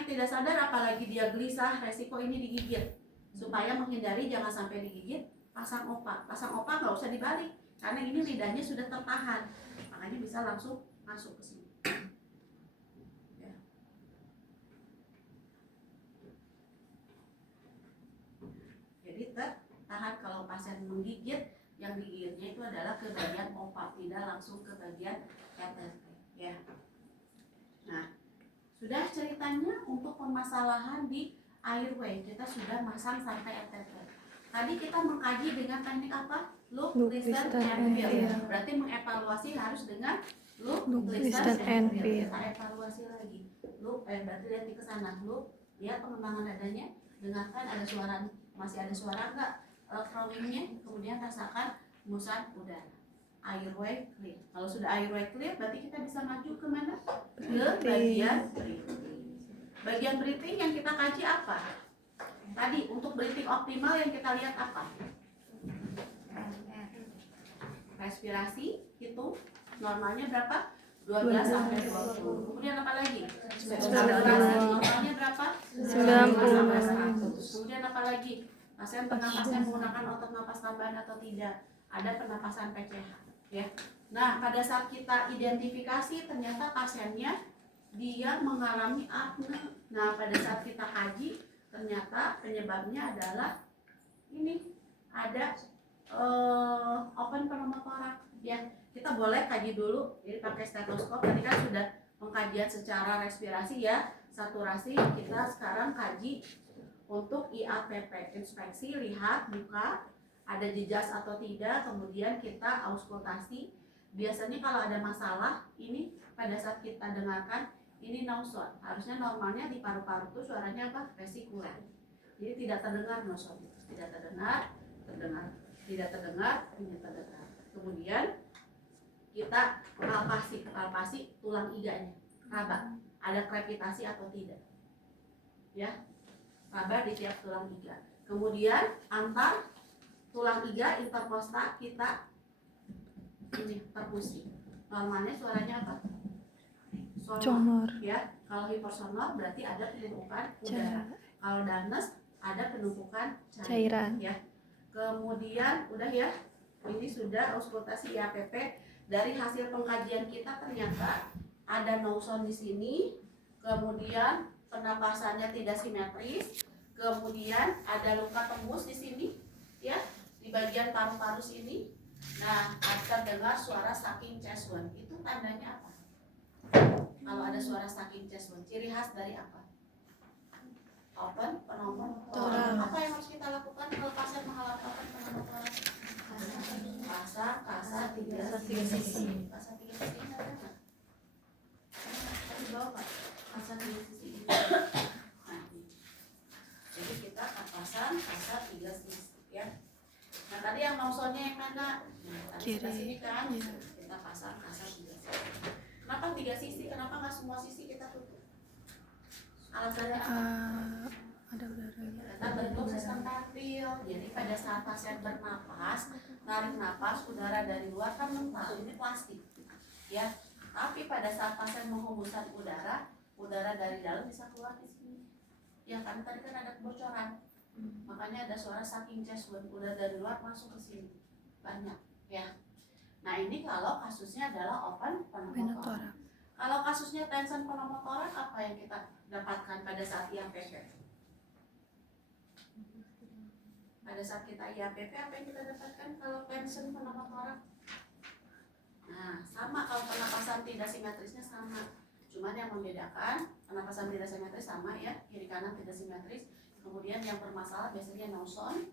yang tidak sadar, apalagi dia gelisah, resiko ini digigit. Supaya menghindari jangan sampai digigit, pasang opak. Pasang opak nggak usah dibalik, karena ini lidahnya sudah tertahan, makanya bisa langsung masuk ke sini. Ya. Jadi tertahan kalau pasien menggigit, yang digigitnya itu adalah ke bagian opak, tidak langsung ke bagian RTP. Ya. Nah, sudah ceritanya untuk permasalahan di airway, kita sudah masang sampai RTP. Tadi kita mengkaji dengan teknik apa? Look, listen, and feel. Berarti mengevaluasi harus dengan look, listen, and feel. Kita evaluasi lagi. Look, berarti lihat ke sana. Look, lihat pengembangan dadanya. Dengarkan ada suara, masih ada suara enggak? Crowingnya. Kemudian rasakan hembusan udara. Airway clear. Kalau sudah airway clear, berarti kita bisa maju ke mana? Ke bagian breathing. Bagian breathing yang kita kaji apa? Tadi untuk breathing optimal yang kita lihat apa? Respirasi, hitung normalnya berapa? 12 sampai 20. Kemudian apa lagi? Saturasi normalnya berapa? 90. Kemudian apa lagi? Pasien pernapasan menggunakan otot napas tambahan atau tidak? Ada pernapasan PCH, ya. Nah, pada saat kita identifikasi ternyata pasiennya dia mengalami apne. Nah, pada saat kita kaji ternyata penyebabnya adalah ini, ada open pneumotoraks, ya. Kita boleh kaji dulu, jadi pakai stetoskop. Tadi kan sudah pengkajian secara respirasi, ya, saturasi. Kita sekarang kaji untuk IAPP, inspeksi, lihat buka ada jejas atau tidak, kemudian kita auskultasi. Biasanya kalau ada masalah ini pada saat kita dengarkan ini no sound, harusnya normalnya di paru-paru itu suaranya apa? Vesikuler. Jadi tidak terdengar no sound, tidak terdengar, terdengar, tidak terdengar, ini terdengar. Kemudian kita palpasi tulang iganya, raba, ada krepitasi atau tidak, ya, raba di tiap tulang iga. Kemudian antar tulang iga interkosta kita ini perkusi. Normalnya suaranya apa? Sonor. Ya, kalau hipersonor berarti ada penumpukan udara. Kalau danes ada penumpukan cairan. Ya. Kemudian udah, ya. Ini sudah auskultasi IAPP. Dari hasil pengkajian kita ternyata ada no sound di sini. Kemudian pernapasannya tidak simetris. Kemudian ada luka tembus di sini, ya, di bagian paru-paru sini. Nah, akan dengar suara sucking chest wound. Itu tandanya apa? Kalau ada suara sucking chest wound, ciri khas dari apa? Open pneumotoraks. Apa yang harus kita lakukan kalau pasien mengalami open pneumotoraks? Pasang 3 sisi. Pasang 3 sisi ini ada nggak? Di bawah, Pak. Pasang 3 sisi ini. Nah, jadi kita pasang 3 sisi, ya. Nah, tadi yang nosonya yang mana? Nah, kita sini kan, kita pasang 3 sisi. Kenapa 3 sisi? Kenapa nggak semua sisi kita tutup? Alasannya apa? Ada udaranya. Kita bentuk sistem tapil. Jadi pada saat pasien bernapas, narik napas, udara dari luar kan mental, ini plastik, ya. Tapi pada saat pasien menghembuskan udara dari dalam bisa keluar di sini. Ya, kan tadi kan ada kebocoran. Makanya ada suara sucking chest wound, udara dari luar masuk ke sini. Banyak, ya. Nah, ini kalau kasusnya adalah open pneumotoraks. Kalau kasusnya tension pneumotoraks, apa yang kita dapatkan pada saat IAPP? Pada saat kita IAPP, apa yang kita dapatkan kalau tension pneumotoraks? Nah, sama, kalau pernapasan tidak simetrisnya sama. Cuman yang membedakan, pernapasan tidak simetris sama, ya, kiri kanan tidak simetris. Kemudian yang bermasalah biasanya no sound.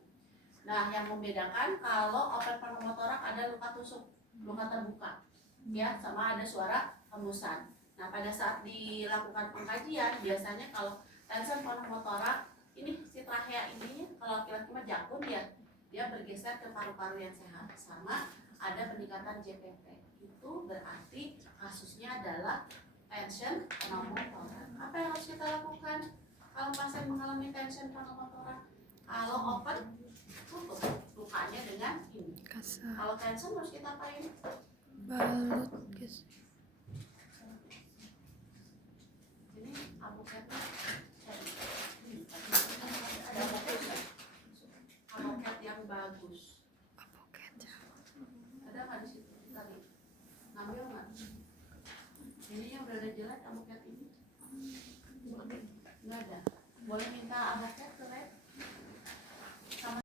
Nah, yang membedakan kalau open pneumotoraks ada luka tusuk, luka terbuka, ya, sama ada suara hembusan. Nah, pada saat dilakukan pengkajian, biasanya kalau tension pneumotoraks, ini si trachea ininya, kalau laki-laki mah jakun, ya, dia bergeser ke paru-paru yang sehat, sama ada peningkatan JPP. Itu berarti kasusnya adalah tension pneumotoraks. Apa yang harus kita lakukan kalau pasien mengalami tension pneumotoraks? Kalau open, tutup lukanya dengan ini. Kalau tension harus kita apain? Balut, guys. Ini abu boleh minta alatnya?